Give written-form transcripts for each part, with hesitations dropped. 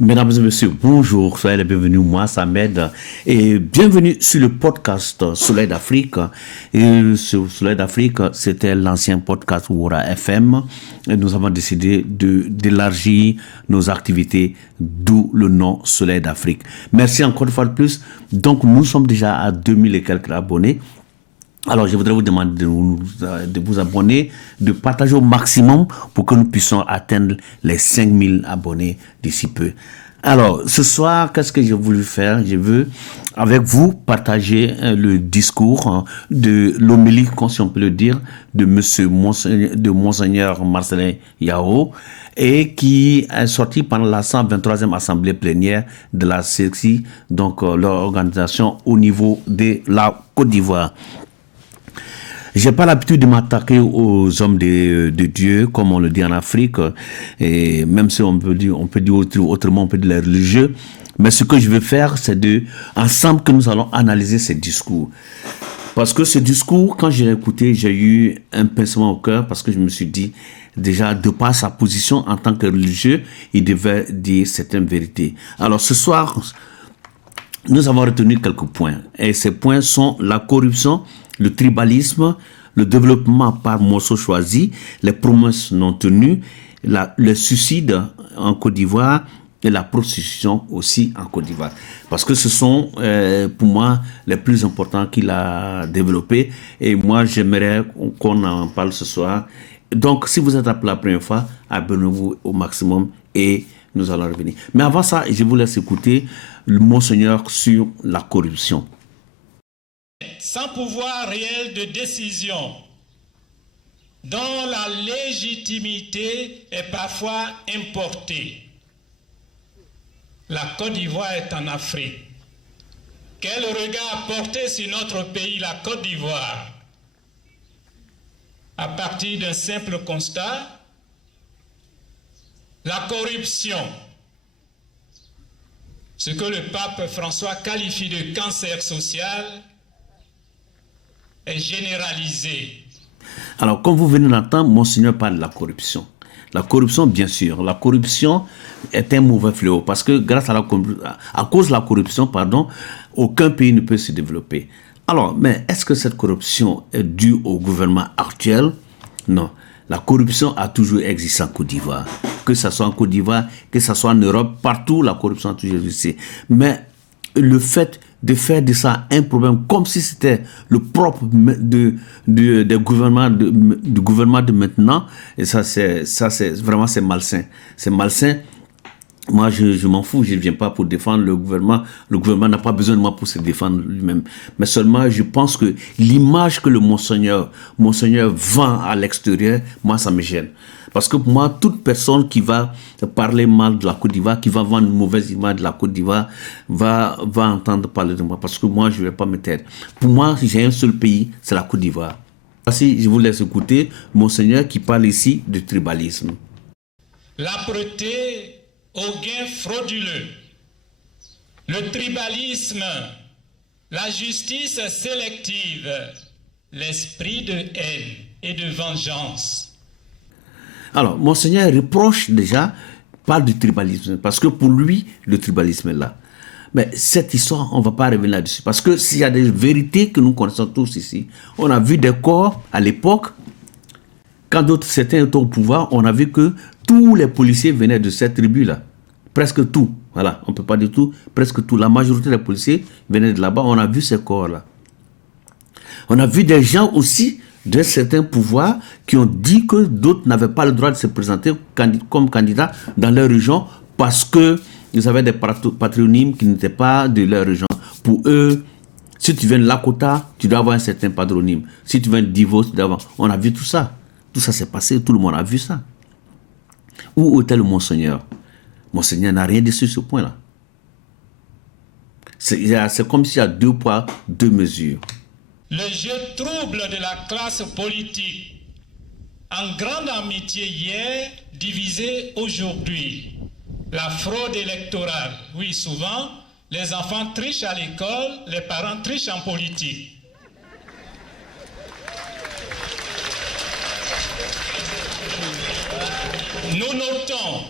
Mesdames et messieurs, bonjour, soyez les bienvenus, moi Samed, et bienvenue sur le podcast Soleil d'Afrique. Et ce Soleil d'Afrique, c'était l'ancien podcast Wora FM. Et nous avons décidé d'élargir nos activités, d'où le nom Soleil d'Afrique. Merci encore une fois de plus. Donc nous sommes déjà à 2000 et quelques abonnés. Alors, je voudrais vous demander de vous abonner, de partager au maximum pour que nous puissions atteindre les 5000 abonnés d'ici peu. Alors, ce soir, qu'est-ce que j'ai voulu faire? Je veux, avec vous, partager le discours de l'homélie, si on peut le dire, de Monseigneur Marcelin Yao, et qui est sorti pendant la 123e assemblée plénière de la CECI, donc l'organisation au niveau de la Côte d'Ivoire. J'ai pas l'habitude de m'attaquer aux hommes de Dieu, comme on le dit en Afrique, et même si on peut dire autrement, on peut dire les religieux. Mais ce que je veux faire, c'est ensemble que nous allons analyser ces discours. Parce que ce discours, quand j'ai écouté, j'ai eu un pincement au cœur, parce que je me suis dit, déjà, de par sa position en tant que religieux, il devait dire certaines vérités. Alors ce soir, nous avons retenu quelques points. Et ces points sont la corruption, le tribalisme, le développement par morceaux choisis, les promesses non tenues, le suicide en Côte d'Ivoire et la prostitution aussi en Côte d'Ivoire. Parce que ce sont, pour moi, les plus importants qu'il a développés. Et moi, j'aimerais qu'on en parle ce soir. Donc, si vous êtes là pour la première fois, abonnez-vous au maximum et nous allons revenir. Mais avant ça, je vous laisse écouter le Monseigneur sur la corruption. Sans pouvoir réel de décision, dont la légitimité est parfois importée. La Côte d'Ivoire est en Afrique. Quel regard porter sur notre pays, la Côte d'Ivoire? À partir d'un simple constat, la corruption, ce que le pape François qualifie de cancer social, est généralisé. Alors, comme vous venez d'entendre, Monseigneur parle de la corruption. La corruption, bien sûr, la corruption est un mauvais fléau parce que à cause de la corruption, aucun pays ne peut se développer. Alors, mais est-ce que cette corruption est due au gouvernement actuel? Non. La corruption a toujours existé en Côte d'Ivoire. Que ce soit en Côte d'Ivoire, que ce soit en Europe, partout, la corruption a toujours existé. Mais le fait de faire de ça un problème, comme si c'était le propre du gouvernement de maintenant, et ça c'est vraiment c'est malsain. C'est malsain. Moi, je m'en fous, je ne viens pas pour défendre le gouvernement. Le gouvernement n'a pas besoin de moi pour se défendre lui-même. Mais seulement, je pense que l'image que le Monseigneur vend à l'extérieur, moi, ça me gêne. Parce que pour moi, toute personne qui va parler mal de la Côte d'Ivoire, qui va vendre une mauvaise image de la Côte d'Ivoire, va entendre parler de moi. Parce que moi, je ne vais pas me taire. Pour moi, j'ai un seul pays, c'est la Côte d'Ivoire. Voici, je vous laisse écouter Monseigneur qui parle ici du tribalisme. L'âpreté au gain frauduleux, le tribalisme, la justice sélective, l'esprit de haine et de vengeance. Alors, Monseigneur reproche déjà, parle du tribalisme, parce que pour lui, le tribalisme est là. Mais cette histoire, on ne va pas revenir là-dessus, parce que s'il y a des vérités que nous connaissons tous ici, on a vu des corps à l'époque, quand certains étaient au pouvoir, on a vu que tous les policiers venaient de cette tribu-là. Presque tout. Voilà, on ne peut pas dire tout, presque tout. La majorité des policiers venaient de là-bas, on a vu ces corps-là. On a vu des gens aussi de certains pouvoirs qui ont dit que d'autres n'avaient pas le droit de se présenter comme candidats dans leur région parce qu'ils avaient des patronymes qui n'étaient pas de leur région. Pour eux, si tu viens de Lakota, tu dois avoir un certain patronyme. Si tu viens de Divo, tu dois avoir... On a vu tout ça. Tout ça s'est passé, tout le monde a vu ça. Où était le Monseigneur? Monseigneur n'a rien dit sur ce point-là. C'est comme s'il y a deux poids, deux mesures. Le jeu trouble de la classe politique, en grande amitié hier, divisée aujourd'hui. La fraude électorale, oui, souvent, les enfants trichent à l'école, les parents trichent en politique. Nous notons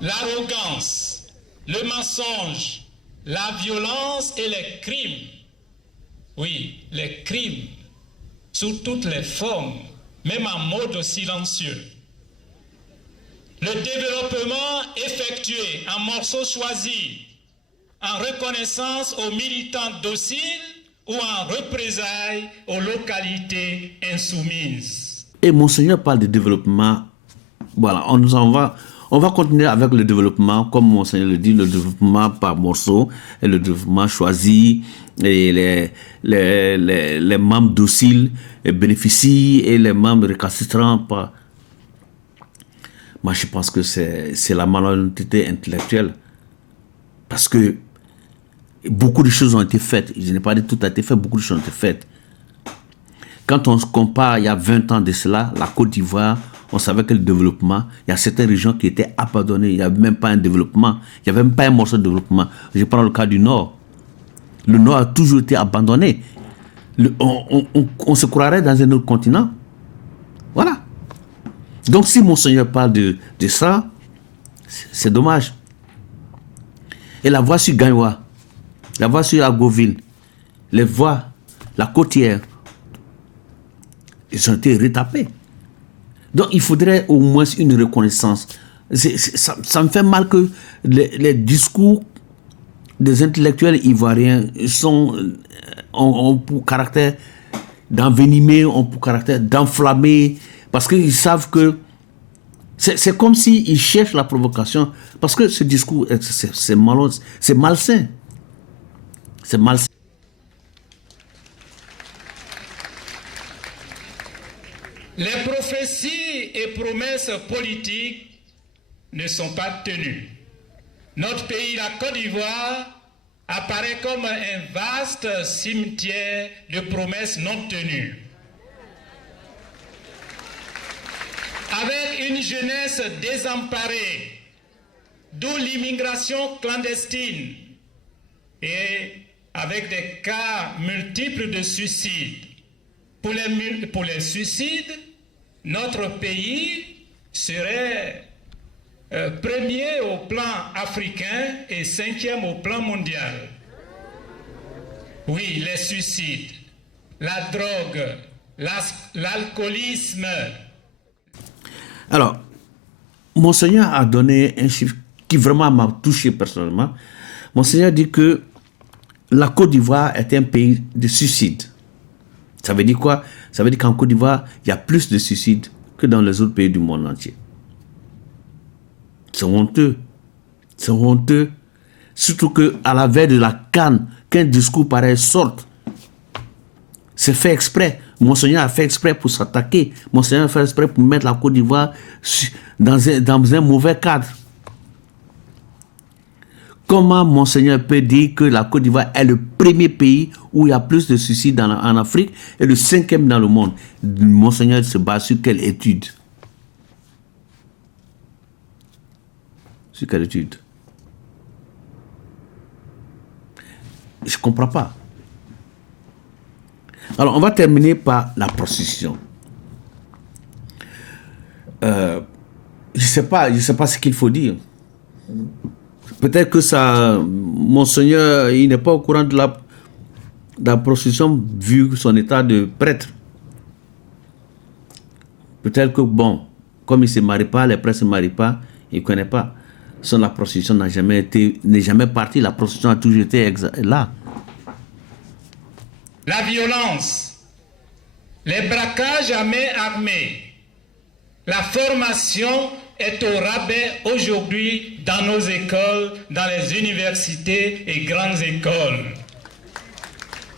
l'arrogance, le mensonge, la violence et les crimes. Oui, les crimes, sous toutes les formes, même en mode silencieux. Le développement effectué en morceaux choisis, en reconnaissance aux militants dociles ou en représailles aux localités insoumises. Et Monseigneur parle de développement. Voilà, on va continuer avec le développement, comme Monseigneur le dit, le développement par morceaux, et le développement choisi, et les membres dociles bénéficient, et les membres récalcitrants pas. Moi, je pense que c'est la malhonnêteté intellectuelle. Parce que beaucoup de choses ont été faites. Je n'ai pas dit tout a été fait, beaucoup de choses ont été faites. Quand on se compare, il y a 20 ans de cela, la Côte d'Ivoire, on savait que le développement, il y a certaines régions qui étaient abandonnées, il n'y avait même pas un développement, il n'y avait même pas un morceau de développement. Je prends le cas du Nord. Le Nord a toujours été abandonné. On se croirait dans un autre continent. Voilà. Donc si Monseigneur parle de ça, c'est dommage. Et la voie sur Gagnoa, la voie sur Agoville, les voies, la côtière, ils ont été retapés. Donc il faudrait au moins une reconnaissance. Ça me fait mal que les discours des intellectuels ivoiriens ont pour caractère d'envenimer, ont pour caractère d'enflammer, parce qu'ils savent que c'est comme s'ils cherchent la provocation, parce que ce discours, c'est malsain. C'est malsain. Les prophéties et promesses politiques ne sont pas tenues. Notre pays, la Côte d'Ivoire, apparaît comme un vaste cimetière de promesses non tenues. Avec une jeunesse désemparée, d'où l'immigration clandestine, et avec des cas multiples de suicides. Pour les suicides, notre pays serait premier au plan africain et 5e au plan mondial. Oui, les suicides, la drogue, l'alcoolisme. Alors, Monseigneur a donné un chiffre qui vraiment m'a touché personnellement. Monseigneur dit que la Côte d'Ivoire est un pays de suicides. Ça veut dire quoi? Ça veut dire qu'en Côte d'Ivoire, il y a plus de suicides que dans les autres pays du monde entier. C'est honteux. C'est honteux. Surtout qu'à la veille de la CAN, qu'un discours pareil sorte, c'est fait exprès. Monseigneur a fait exprès pour s'attaquer. Monseigneur a fait exprès pour mettre la Côte d'Ivoire dans un mauvais cadre. Comment Monseigneur peut dire que la Côte d'Ivoire est le premier pays où il y a plus de suicides en Afrique et le 5e dans le monde? Monseigneur se base sur quelle étude? Sur quelle étude? Je ne comprends pas. Alors, on va terminer par la prostitution. Je ne sais pas ce qu'il faut dire. Peut-être que ça, Monseigneur, il n'est pas au courant de la prostitution vu son état de prêtre. Peut-être que, bon, comme il ne se marie pas, les prêtres ne se marient pas, il ne connaît pas. Sans la prostitution n'est jamais partie, la prostitution a toujours été là. La violence, les braquages à main armée, la formation est au rabais aujourd'hui dans nos écoles, dans les universités et grandes écoles.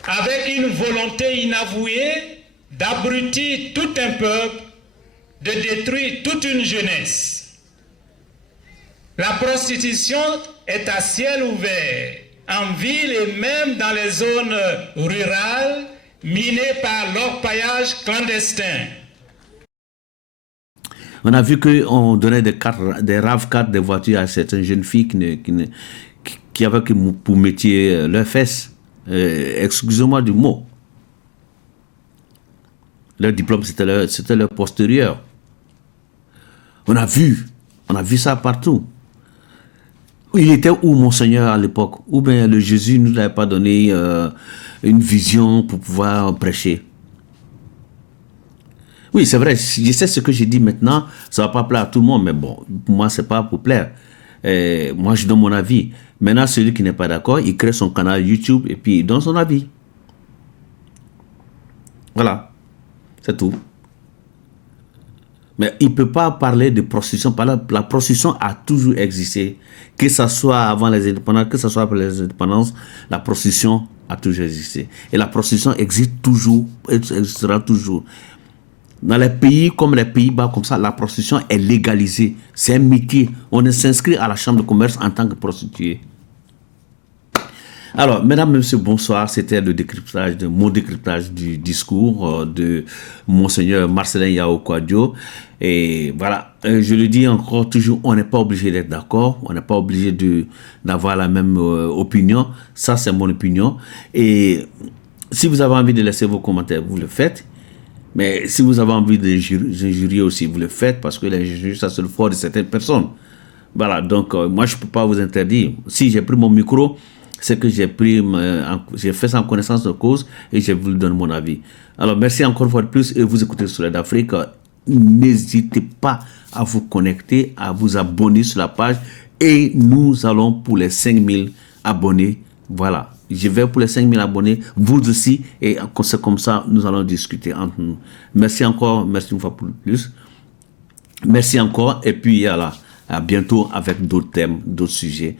Avec une volonté inavouée d'abrutir tout un peuple, de détruire toute une jeunesse. La prostitution est à ciel ouvert, en ville et même dans les zones rurales, minées par l'orpaillage clandestin. On a vu qu'on donnait des RAV4, des voitures à certaines jeunes filles qui avaient pour métier leurs fesses. Excusez-moi du mot. Leur diplôme, c'était leur postérieur. On a vu ça partout. Il était où, Monseigneur, à l'époque? Ou bien le Jésus ne nous avait pas donné une vision pour pouvoir prêcher? Oui, c'est vrai, je sais ce que j'ai dit maintenant, ça va pas plaire à tout le monde, mais bon, pour moi, c'est pas pour plaire. Moi, je donne mon avis. Maintenant, celui qui n'est pas d'accord, il crée son canal YouTube et puis il donne son avis. Voilà, c'est tout. Mais il ne peut pas parler de prostitution. La prostitution a toujours existé. Que ce soit avant les indépendances, que ce soit après les indépendances, la prostitution a toujours existé. Et la prostitution existe toujours, existera toujours. Dans les pays comme les Pays-Bas, comme ça, la prostitution est légalisée. C'est un métier. On s'inscrit à la chambre de commerce en tant que prostituée. Alors, mesdames, messieurs, bonsoir. C'était mon décryptage du discours de Monseigneur Marcelin Yao Kouadio. Et voilà, je le dis encore toujours, on n'est pas obligé d'être d'accord, on n'est pas obligé d'avoir la même opinion. Ça, c'est mon opinion. Et si vous avez envie de laisser vos commentaires, vous le faites. Mais si vous avez envie d'injurier aussi, vous le faites parce que l'injure, ça c'est le fort de certaines personnes. Voilà, donc moi je ne peux pas vous interdire. Si j'ai pris mon micro, c'est que j'ai fait ça en connaissance de cause et j'ai voulu donner mon avis. Alors merci encore une fois de plus et vous écoutez Soleil d'Afrique. N'hésitez pas à vous connecter, à vous abonner sur la page et nous allons pour les 5000 abonnés. Voilà, je vais pour les 5000 abonnés, vous aussi, et c'est comme ça, nous allons discuter entre nous. Merci encore, merci une fois pour plus. Merci encore, et puis voilà, à bientôt avec d'autres thèmes, d'autres sujets.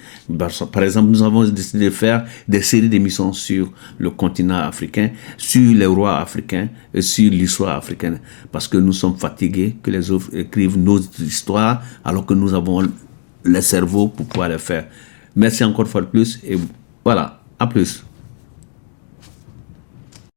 Par exemple, nous avons décidé de faire des séries d'émissions sur le continent africain, sur les rois africains et sur l'histoire africaine, parce que nous sommes fatigués que les autres écrivent nos histoires, alors que nous avons le cerveau pour pouvoir les faire. Merci encore une fois de plus, et voilà, à plus.